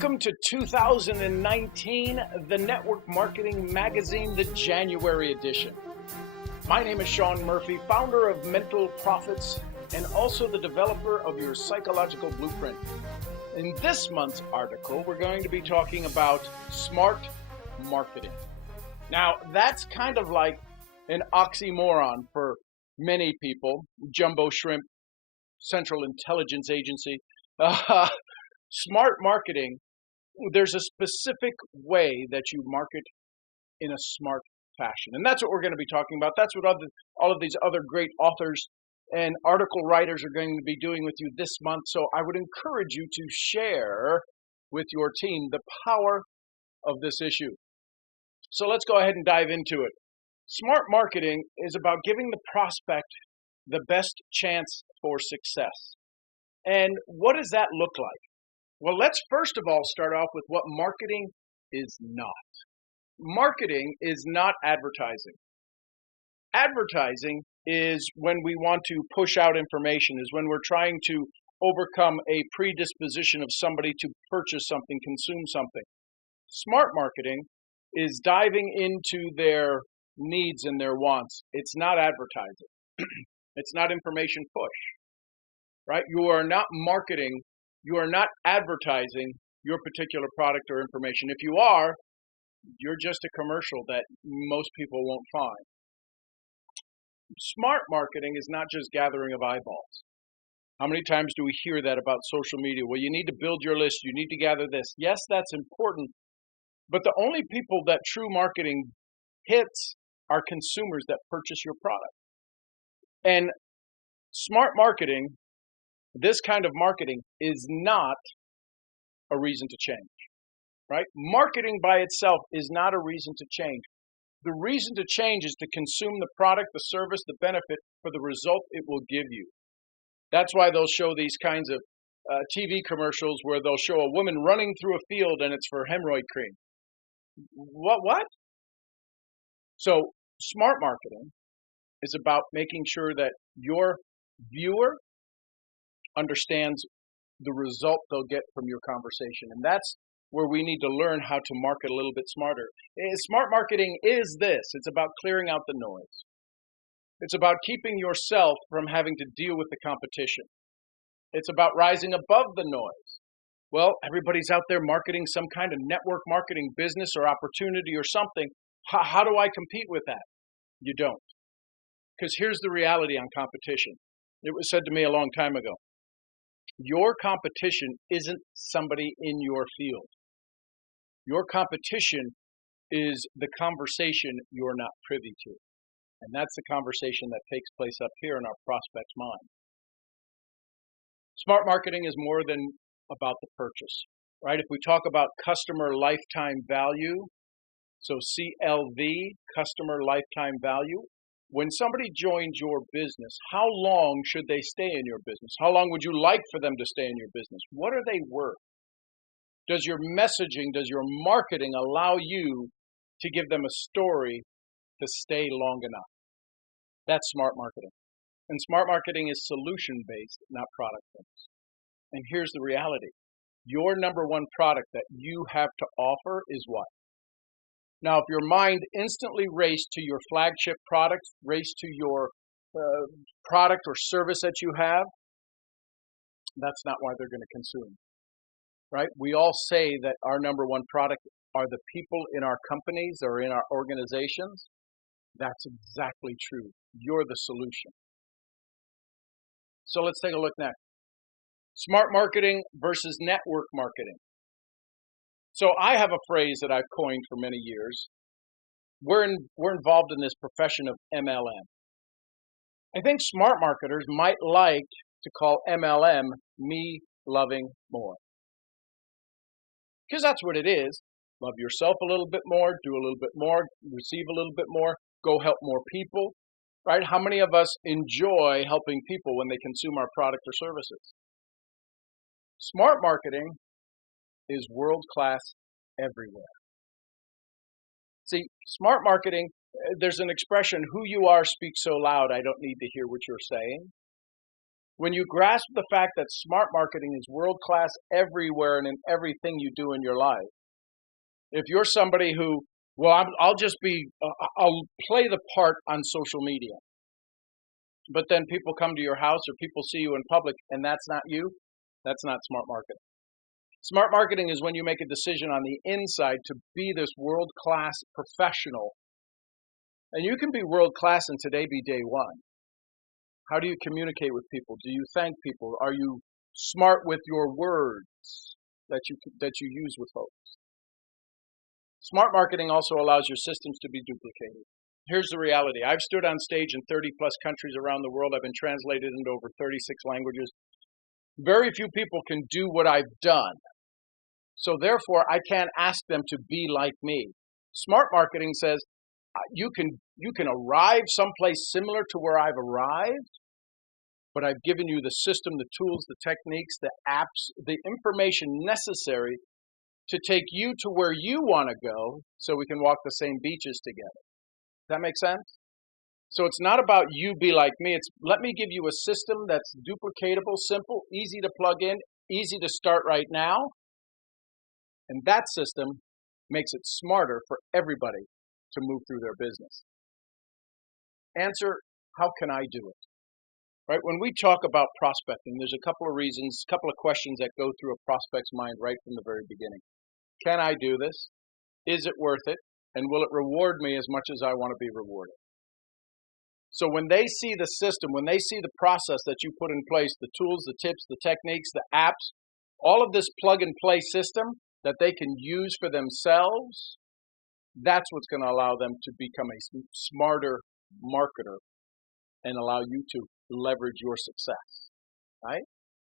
Welcome to 2019, the Network Marketing Magazine, the January edition. My name is Sean Murphy, founder of Mental Profits and also the developer of your psychological blueprint. In this month's article, we're going to be talking about smart marketing. Now, that's kind of like an oxymoron for many people. Jumbo Shrimp, Central Intelligence Agency. Smart marketing, there's a specific way that you market in a smart fashion. And that's what we're going to be talking about. That's what all of these other great authors and article writers are going to be doing with you this month. So I would encourage you to share with your team the power of this issue. So let's go ahead and dive into it. Smart marketing is about giving the prospect the best chance for success. And what does that look like? Well, let's first of all start off with what marketing is not. Marketing is not advertising. Advertising is when we want to push out information, is when we're trying to overcome a predisposition of somebody to purchase something, consume something. Smart marketing is diving into their needs and their wants. It's not advertising. It's not information push, right? You are not marketing. You are not advertising your particular product or information. If you are, you're just a commercial that most people won't find. Smart marketing is not just gathering of eyeballs. How many times do we hear that about social media? Well, you need to build your list. You need to gather this. Yes, that's important. But the only people that true marketing hits are consumers that purchase your product. And smart marketing, this kind of marketing, is not a reason to change, right? Marketing by itself is not a reason to change. The reason to change is to consume the product, the service, the benefit for the result it will give you. That's why they'll show these kinds of TV commercials where they'll show a woman running through a field and it's for hemorrhoid cream. What? So smart marketing is about making sure that your viewer understands the result they'll get from your conversation. And that's where we need to learn how to market a little bit smarter. Smart marketing is this. It's about clearing out the noise. It's about keeping yourself from having to deal with the competition. It's about rising above the noise. Well, everybody's out there marketing some kind of network marketing business or opportunity or something. How do I compete with that? You don't. Because here's the reality on competition. It was said to me a long time ago. Your competition isn't somebody in your field. Your competition is the conversation you're not privy to. And that's the conversation that takes place up here in our prospect's mind. Smart marketing is more than about the purchase, right? If we talk about customer lifetime value, so CLV, customer lifetime value, when somebody joins your business, how long should they stay in your business? How long would you like for them to stay in your business? What are they worth? Does your messaging, does your marketing allow you to give them a story to stay long enough? That's smart marketing. And smart marketing is solution-based, not product-based. And here's the reality. Your number one product that you have to offer is what? Now, if your mind instantly raced to your flagship product, raced to your product or service that you have, that's not why they're going to consume, right? We all say that our number one product are the people in our companies or in our organizations. That's exactly true. You're the solution. So let's take a look next. Smart marketing versus network marketing. So I have a phrase that I've coined for many years. We're involved in this profession of MLM. I think smart marketers might like to call MLM me loving more. Because that's what it is. Love yourself a little bit more, do a little bit more, receive a little bit more, go help more people, right? How many of us enjoy helping people when they consume our product or services? Smart marketing is world-class everywhere. See, smart marketing, there's an expression, who you are speaks so loud, I don't need to hear what you're saying. When you grasp the fact that smart marketing is world class everywhere and in everything you do in your life, if you're somebody who, well, I'll play the part on social media, but then people come to your house or people see you in public and that's not you, that's not smart marketing. Smart marketing is when you make a decision on the inside to be this world class professional. And you can be world class and today be day one. How do you communicate with people? Do you thank people? Are you smart with your words that you use with folks? Smart marketing also allows your systems to be duplicated. Here's the reality. I've stood on stage in 30 plus countries around the world. I've been translated into over 36 languages. Very few people can do what I've done. So therefore, I can't ask them to be like me. Smart marketing says you can arrive someplace similar to where I've arrived, but I've given you the system, the tools, the techniques, the apps, the information necessary to take you to where you want to go so we can walk the same beaches together. Does that make sense? So it's not about you be like me. It's let me give you a system that's duplicatable, simple, easy to plug in, easy to start right now. And that system makes it smarter for everybody to move through their business. Answer, how can I do it? Right? When we talk about prospecting, there's a couple of reasons, a couple of questions that go through a prospect's mind right from the very beginning. Can I do this? Is it worth it? And will it reward me as much as I want to be rewarded? So when they see the system, when they see the process that you put in place, the tools, the tips, the techniques, the apps, all of this plug and play system that they can use for themselves, that's what's going to allow them to become a smarter marketer and allow you to leverage your success, right?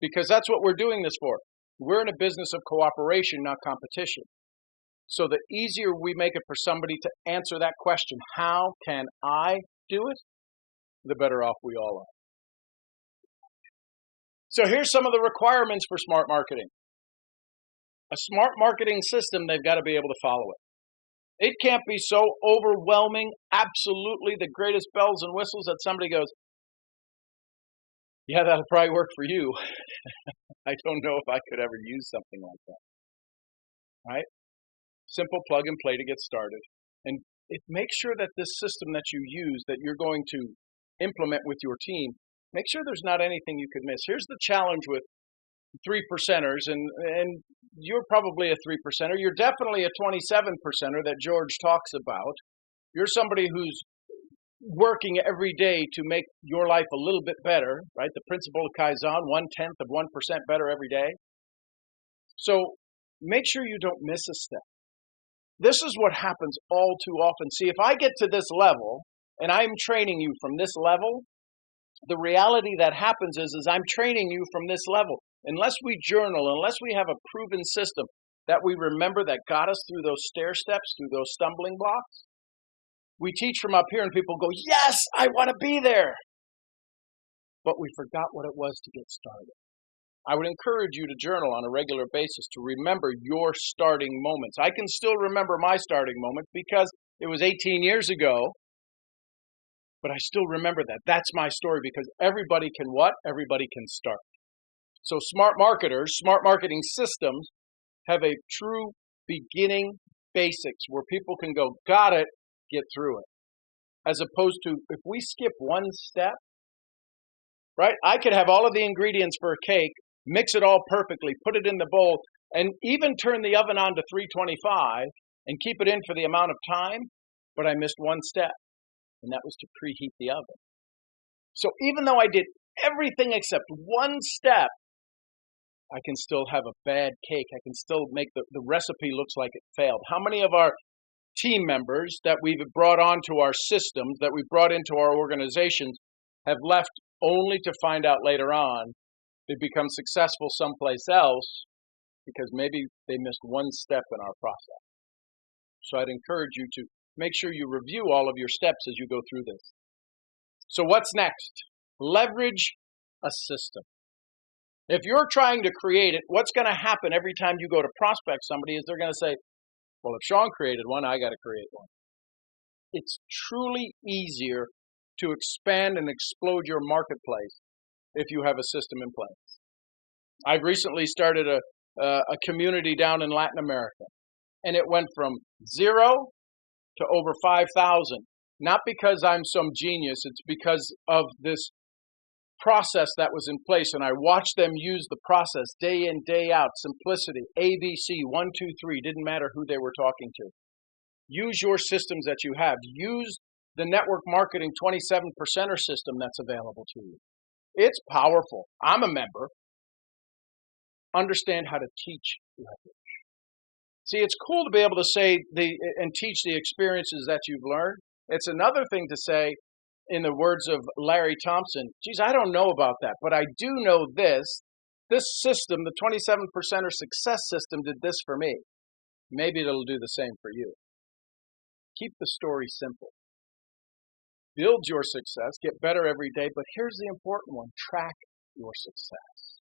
Because that's what we're doing this for. We're in a business of cooperation, not competition. So the easier we make it for somebody to answer that question, how can I do it? The better off we all are. So here's some of the requirements for smart marketing. A smart marketing system, they've got to be able to follow it. It can't be so overwhelming, absolutely the greatest bells and whistles that somebody goes, yeah, that'll probably work for you. I don't know if I could ever use something like that, right? Simple plug and play to get started. And make sure that this system that you use, that you're going to implement with your team, make sure there's not anything you could miss. Here's the challenge with 3%ers, and you're probably a 3%er. You're definitely a 27%er that George talks about. You're somebody who's working every day to make your life a little bit better, right? The principle of Kaizen, 1/10 of 1% better every day. So make sure you don't miss a step. This is what happens all too often. See, if I get to this level and I'm training you from this level, the reality that happens is I'm training you from this level. Unless we journal, unless we have a proven system that we remember that got us through those stair steps, through those stumbling blocks, we teach from up here and people go, yes, I want to be there. But we forgot what it was to get started. I would encourage you to journal on a regular basis to remember your starting moments. I can still remember my starting moment because it was 18 years ago, but I still remember that. That's my story because everybody can what? Everybody can start. So smart marketers, smart marketing systems have a true beginning basics where people can go, got it, get through it. As opposed to if we skip one step, right? I could have all of the ingredients for a cake, mix it all perfectly, put it in the bowl, and even turn the oven on to 325 and keep it in for the amount of time, but I missed one step, and that was to preheat the oven. So even though I did everything except one step, I can still have a bad cake. I can still make the recipe looks like it failed. How many of our team members that we've brought onto our systems, that we've brought into our organizations, have left only to find out later on they become successful someplace else because maybe they missed one step in our process? So I'd encourage you to make sure you review all of your steps as you go through this. So what's next? Leverage a system. If you're trying to create it, what's going to happen every time you go to prospect somebody is they're going to say, well, if Sean created one, I got to create one. It's truly easier to expand and explode your marketplace if you have a system in place. I've recently started a community down in Latin America, and it went from 0 to over 5,000. Not because I'm some genius, it's because of this process that was in place, and I watched them use the process day in, day out. Simplicity, ABC, 1, 2, 3, didn't matter who they were talking to. Use your systems that you have. Use the network marketing 27%er system that's available to you. It's powerful. I'm a member. Understand how to teach leverage. See, it's cool to be able to say and teach the experiences that you've learned. It's another thing to say, in the words of Larry Thompson, geez, I don't know about that, but I do know this. This system, the 27%er success system, did this for me. Maybe it'll do the same for you. Keep the story simple. Build your success, get better every day, but here's the important one, track your success.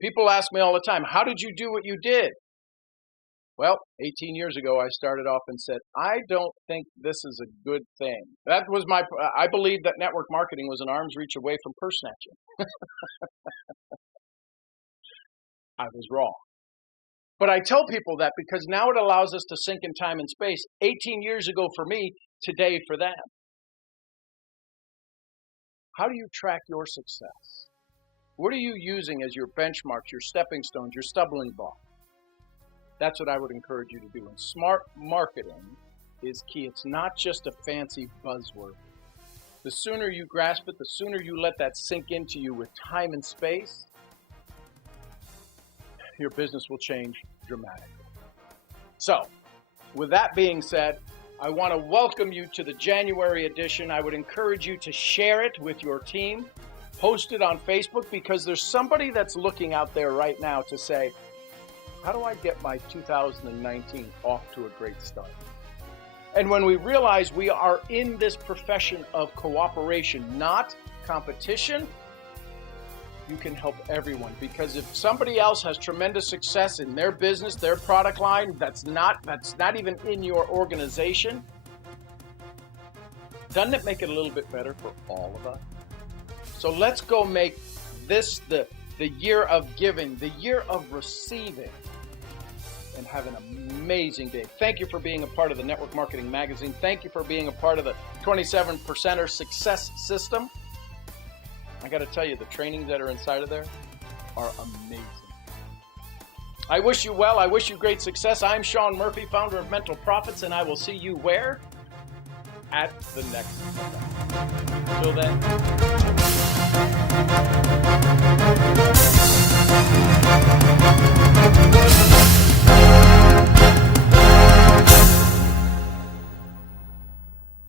People ask me all the time, how did you do what you did? Well, 18 years ago, I started off and said, I don't think this is a good thing. That was I believed that network marketing was an arm's reach away from purse snatching. I was wrong. But I tell people that because now it allows us to sink in time and space. 18 years ago for me, today for them. How do you track your success? What are you using as your benchmarks, your stepping stones, your stumbling block? That's what I would encourage you to do. And smart marketing is key. It's not just a fancy buzzword. The sooner you grasp it, the sooner you let that sink into you with time and space, your business will change dramatically. So, with that being said, I want to welcome you to the January edition. I would encourage you to share it with your team, post it on Facebook, because there's somebody that's looking out there right now to say, how do I get my 2019 off to a great start? And when we realize we are in this profession of cooperation, not competition, you can help everyone. Because if somebody else has tremendous success in their business, their product line, that's not even in your organization, doesn't it make it a little bit better for all of us? So let's go make this the year of giving, the year of receiving, and have an amazing day. Thank you for being a part of the Network Marketing Magazine. Thank you for being a part of the 27%er success system. I got to tell you, the trainings that are inside of there are amazing. I wish you well. I wish you great success. I'm Sean Murphy, founder of Mental Profits, and I will see you where? At the next event. Till then.